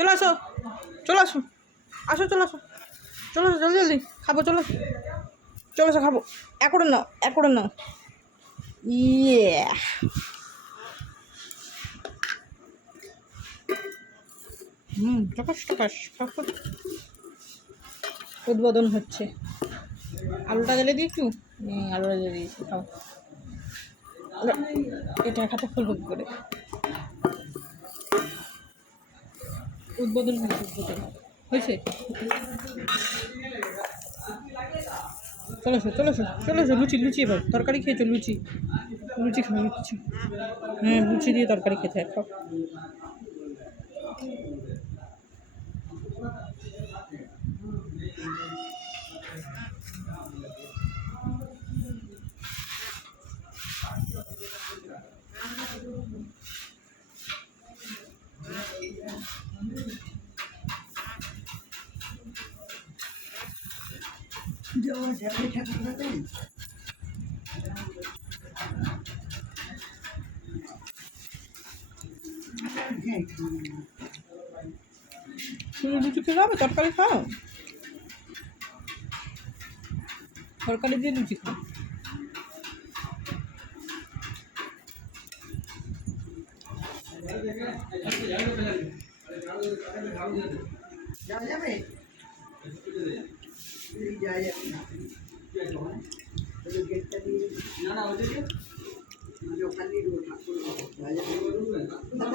চলে আসো, চলে আসো, আসো, চলে আসো, চলে আসো, জলদি জলদি খাবো, চলো চলে আসো, খাবো। এক করে নাও, এক করে নাও। ইয়ে টকাস টকাস উদ্বোধন হচ্ছে। আলুটা জ্বালিয়ে দিই একটু, আলুটা জ্বালিয়ে দিয়েছি, খাও। এটা খাতে খুলবো কী করে? উদ্বোধন হয়েছে, উদ্বোধন হয়েছে। চলে এসো, চলে এসো, চলে এসো। লুচি, লুচি এবার তরকারি খেয়েছো, লুচি, লুচি খাও, লুচি। হ্যাঁ, লুচি দিয়ে তরকারি খেতে হয়, খাও। তুমি লুচি খেয়ে খাবে, তরকারি খাও, তরকারি দিয়ে লুচি খাও। না